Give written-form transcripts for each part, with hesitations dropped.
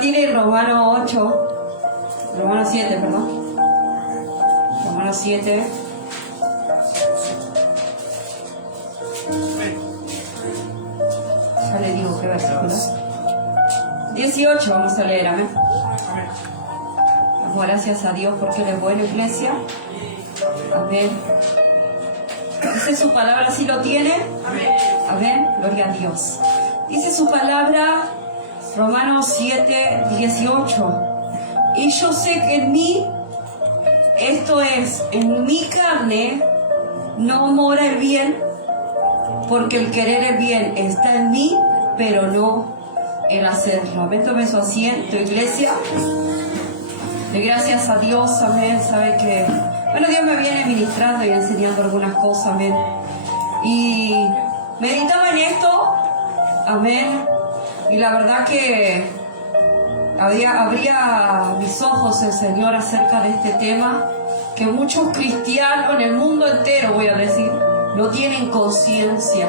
compartir en Romanos 7, perdón. Romanos 7. Ya le digo qué versículo. 18 vamos a leer, amén. Damos gracias a Dios porque Él es buena, iglesia. Amén. Dice su palabra, si lo tiene. Amén. Gloria a Dios. Dice su palabra, Romanos 7, 18. Y yo sé que en mí, esto es, en mi carne, no mora el bien, porque el querer el bien está en mí, pero no el hacerlo. Amén. Tome su asiento, iglesia. De gracias a Dios, amén. Sabe que, bueno, Dios me viene ministrando y enseñando algunas cosas, amén. Y meditaba en esto, amén. Y la verdad que abría mis ojos el Señor acerca de este tema, que muchos cristianos en el mundo entero, voy a decir, no tienen conciencia.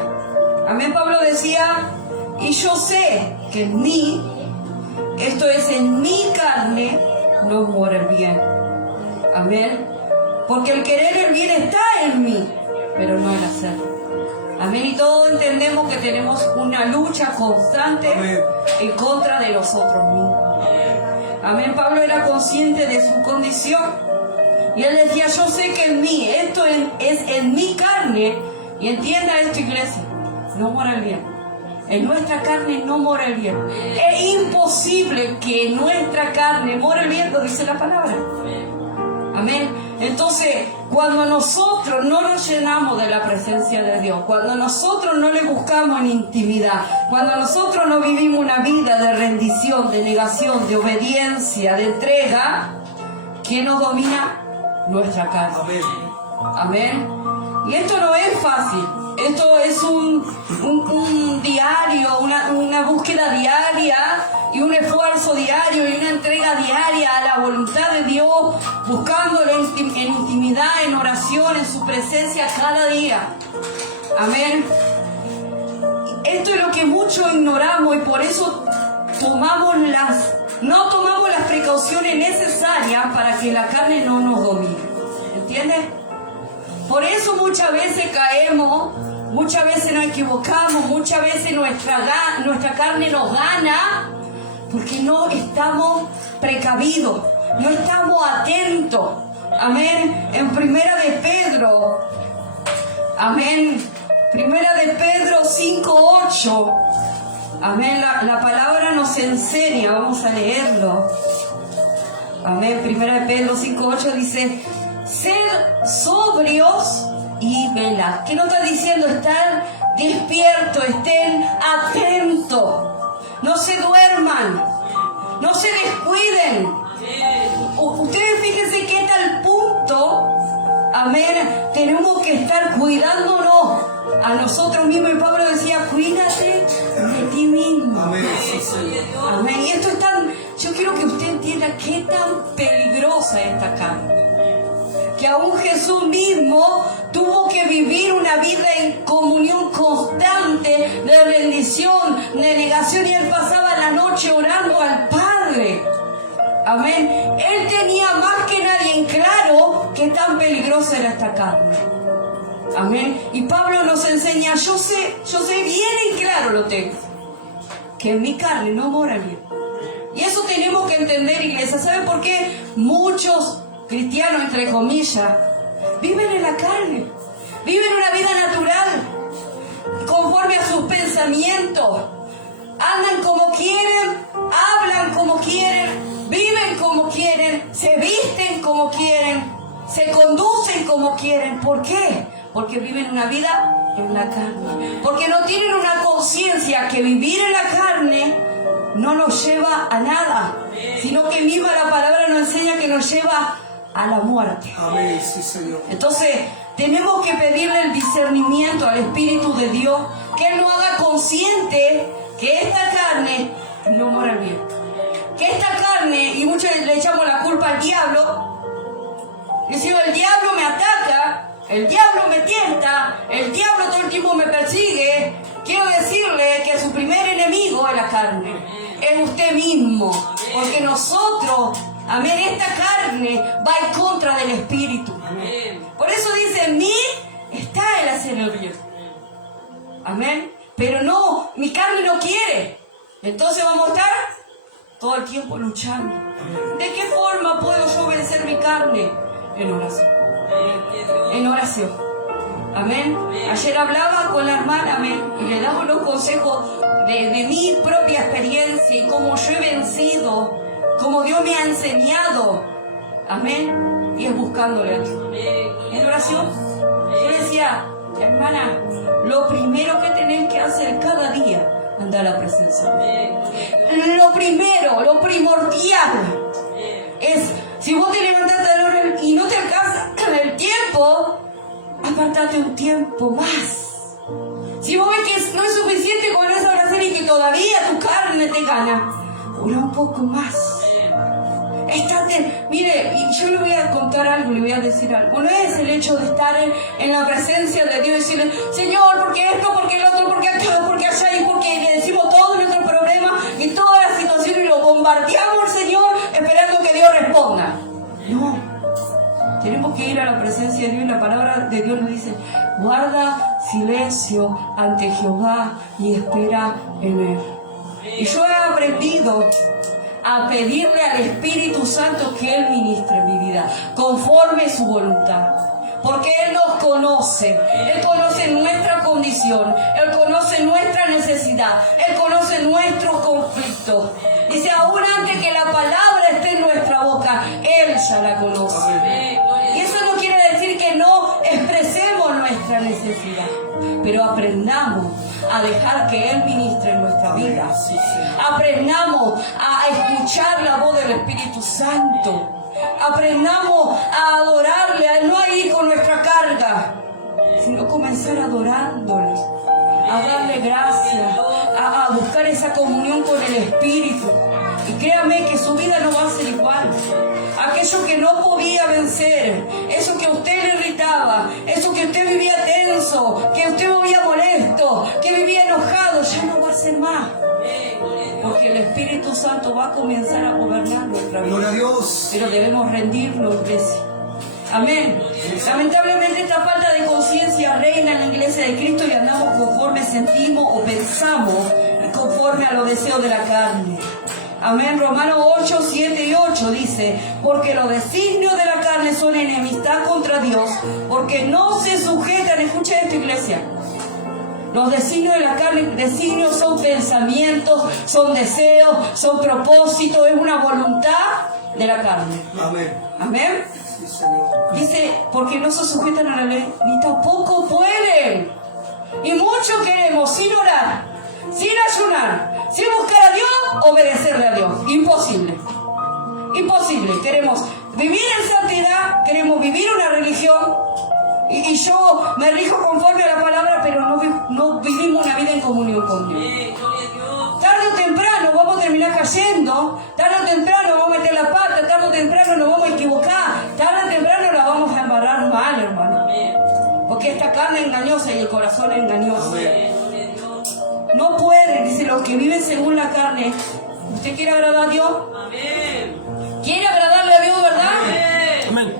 Amén. Pablo decía, y yo sé que en mí, esto es, en mi carne, no mora el bien. Amén. Porque el querer el bien está en mí, pero no el hacer. Amén. Y todos entendemos que tenemos una lucha constante en contra de nosotros mismos. Amén. Pablo era consciente de su condición. Y él decía, yo sé que en mí, esto es en mi carne. Y entienda esto, iglesia, no mora el bien. En nuestra carne no mora el bien. Es imposible que en nuestra carne mora el bien, lo dice la palabra. Amén. Entonces, cuando nosotros no nos llenamos de la presencia de Dios, cuando nosotros no le buscamos en intimidad, cuando nosotros no vivimos una vida de rendición, de negación, de obediencia, de entrega, ¿quién nos domina? Nuestra carne. Amén. Y esto no es fácil. Esto es un diario, una búsqueda diaria y un esfuerzo diario y una entrega diaria a la voluntad de Dios, buscándolo en intimidad, en oración, en su presencia cada día. Amén. Esto es lo que muchos ignoramos y por eso no tomamos las precauciones necesarias para que la carne no nos domine. ¿Entiendes? Por eso muchas veces caemos, muchas veces nos equivocamos, muchas veces nuestra carne nos gana, porque no estamos precavidos, no estamos atentos. Amén. En Primera de Pedro, amén. Primera de Pedro 5:8. Amén. La palabra nos enseña, vamos a leerlo. Amén. Primera de Pedro 5:8 dice, ser sobrios y velad. ¿Qué nos está diciendo? Estar despiertos, estén atentos. No se duerman, no se descuiden. Ustedes fíjense que hasta el punto, amén, tenemos que estar cuidándonos a nosotros mismos. Y Pablo decía, cuídate de ti mismo. Amén. Amén. Y esto es yo quiero que usted entienda qué tan peligrosa es esta carne. Que aún Jesús mismo tuvo que vivir una vida en comunión constante, de rendición, de negación, y él pasaba la noche orando al Padre. Amén. Él tenía más que nadie en claro que tan peligrosa era esta carne. Amén. Y Pablo nos enseña, yo sé bien en claro lo tengo, que en mi carne no mora el bien. Y eso tenemos que entender, iglesia. ¿Sabe por qué muchos cristianos, entre comillas, viven en la carne? Viven una vida natural, conforme a sus pensamientos. Andan como quieren, hablan como quieren, viven como quieren, se visten como quieren, se conducen como quieren. ¿Por qué? Porque viven una vida en la carne. Porque no tienen una conciencia que vivir en la carne no nos lleva a nada, sino que misma la palabra nos enseña que nos lleva a la muerte. Amén, sí, Señor. Entonces, tenemos que pedirle el discernimiento al Espíritu de Dios, que Él nos haga consciente que esta carne no mora bien. Que esta carne, y muchos le echamos la culpa al diablo, decimos, el diablo me ataca, el diablo me tienta, el diablo todo el tiempo me persigue. Quiero decirle que su primer enemigo es la carne, es usted mismo. Porque nosotros, amén, esta carne va en contra del Espíritu. Por eso dice, en mí está el hacer el bien. Amén. Pero no, mi carne no quiere. Entonces vamos a estar todo el tiempo luchando. ¿De qué forma puedo yo vencer mi carne? En oración. En oración. Amén. Ayer hablaba con la hermana, amén, y le daba unos consejos de mi propia experiencia y cómo yo he vencido, cómo Dios me ha enseñado. Amén. Y es buscándole a Dios. En oración. Yo decía, hermana, lo primero que tenés que hacer cada día, andar a la presencia. Lo primero, lo primordial es, si vos te levantaste a la hora y no te alcanza el tiempo, apartate un tiempo más. Si vos ves que no es suficiente con esa oración y que todavía tu carne te gana, ora un poco más. Mire, yo le voy a contar algo, le voy a decir algo. No es el hecho de estar en la presencia de Dios y decirle, Señor, porque esto, porque el otro, porque acá, porque allá, y porque le decimos todos nuestros problemas y toda la situación y lo bombardeamos al Señor esperando que Dios responda. No. Tenemos que ir a la presencia de Dios y la palabra de Dios nos dice, guarda silencio ante Jehová y espera en Él. Y yo he aprendido a pedirle al Espíritu Santo que Él ministre en mi vida, conforme su voluntad. Porque Él nos conoce, Él conoce nuestra condición, Él conoce nuestra necesidad, Él conoce nuestros conflictos. Dice, aún antes que la palabra esté en nuestra boca, Él ya la conoce. Y eso no quiere decir que no expresemos nuestra necesidad, pero aprendamos a dejar que Él ministre en nuestra vida. Aprendamos a escuchar la voz del Espíritu Santo. Aprendamos a adorarle, a no ir con nuestra carga, sino comenzar adorándole, a darle gracias, a buscar esa comunión con el Espíritu. Y créame que su vida no va a ser igual. Aquello que no podía vencer, eso que a usted le irritaba, eso que usted vivía tenso, que usted vivía molesto, que vivía enojado, ya no va a ser más. Porque el Espíritu Santo va a comenzar a gobernar nuestra vida. Gloria a Dios. Pero debemos rendirnos, iglesia. Amén. Lamentablemente esta falta de conciencia reina en la iglesia de Cristo y andamos conforme sentimos o pensamos y conforme a los deseos de la carne. Amén. Romanos 8, 7 y 8 dice, porque los designios de la carne son enemistad contra Dios, porque no se sujetan, escucha esto, iglesia. Los designios de la carne, designios son pensamientos, son deseos, son propósitos, es una voluntad de la carne. Amén. Amén. Sí, Señor. Dice, porque no se sujetan a la ley, ni tampoco pueden. Y mucho queremos, sin orar, sin ayunar, sin buscar a Dios, obedecerle a Dios. Imposible. Imposible. Queremos vivir en santidad, queremos vivir una religión. Y yo me rijo conforme a la palabra, pero no vivimos una vida en comunión con Dios. Tarde o temprano vamos a terminar cayendo, tarde o temprano vamos a meter la pata, tarde o temprano nos vamos a equivocar, tarde o temprano la vamos a embarrar mal, hermano. Porque esta carne es engañosa y el corazón es engañoso. No pueden, dice, los que viven según la carne. ¿Usted quiere agradar a Dios? ¿Quiere agradarle a Dios, verdad? Amén.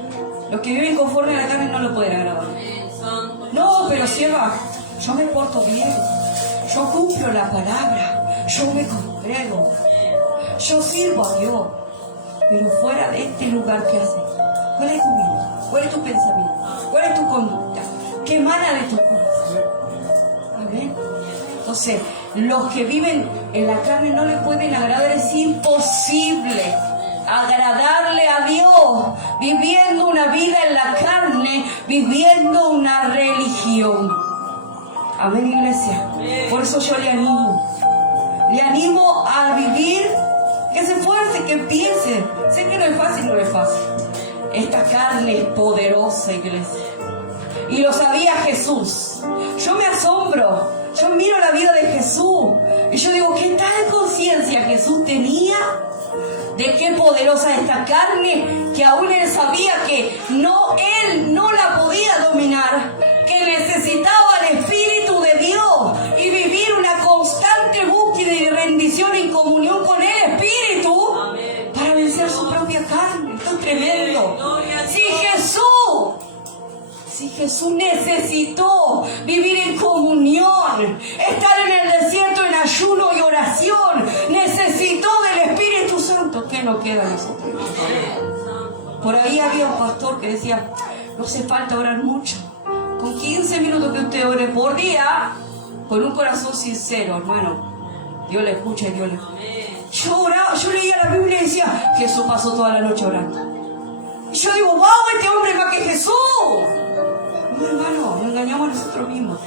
Los que viven conforme a la carne no lo pueden agradar. No, pero sierva, yo me porto bien, yo cumplo la palabra, yo me congrego, yo sirvo a Dios. Pero fuera de este lugar, ¿qué haces? ¿Cuál es tu vida? ¿Cuál es tu pensamiento? ¿Cuál es tu conducta? ¿Qué emana de tu corazón? Amén. Entonces, los que viven en la carne no le pueden agradar, es imposible agradarle a Dios viviendo una vida en la carne, viviendo una religión. Amén, iglesia. Por eso yo le animo a vivir, que se esfuerce, que empiece. Sé que no es fácil, no es fácil. Esta carne es poderosa, iglesia. Y lo sabía Jesús. Yo me asombro, yo miro la vida de Jesús y yo digo, ¿qué tal conciencia Jesús tenía? De qué poderosa esta carne, que aún él sabía que él no la podía dominar, que necesitaba el Espíritu de Dios y vivir una constante búsqueda y rendición en comunión con el Espíritu. Amén. tremendo. Si Jesús necesitó vivir en comunión, estar en el desierto en ayuno y oración, necesitó del Espíritu Santo, ¿qué nos queda a nosotros? Por ahí había un pastor que decía, no hace falta orar mucho, con 15 minutos que usted ore por día, con un corazón sincero, hermano, Dios le escucha y Dios le escucha. Yo leía la Biblia y decía, Jesús pasó toda la noche orando. Y yo digo, wow, este hombre es más que Jesús. No, hermano, nos engañamos a nosotros mismos.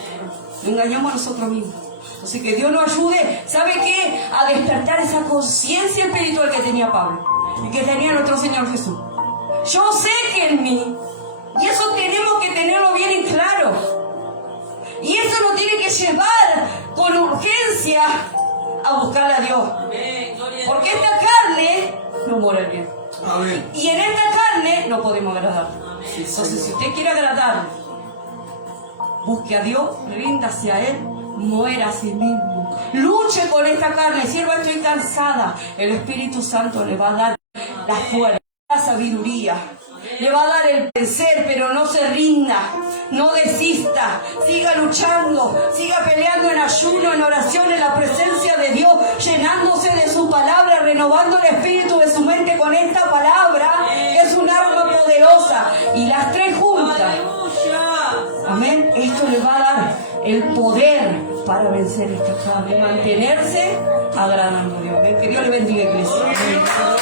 Nos engañamos a nosotros mismos. Así que Dios nos ayude, ¿sabe qué? A despertar esa conciencia espiritual que tenía Pablo y que tenía nuestro Señor Jesús. Yo sé que en mí, y eso tenemos que tenerlo bien en claro. Y eso nos tiene que llevar con urgencia a buscarle a Dios. Porque esta carne no muere bien. Amén. Y en esta carne no podemos agradar. Entonces, si usted quiere agradar, busque a Dios, ríndase a Él, muera a sí mismo. Luche con esta carne. Sierva, estoy cansada. El Espíritu Santo le va a dar la fuerza, la sabiduría. Le va a dar el vencer, pero no se rinda. No desista, siga luchando, siga peleando en ayuno, en oración, en la presencia de Dios, llenándose de su palabra, renovando el espíritu de su mente con esta palabra, que es un arma poderosa. Y las tres juntas, amén, esto le va a dar el poder para vencer esta carne, mantenerse agradando a Dios. Que Dios le bendiga, iglesia.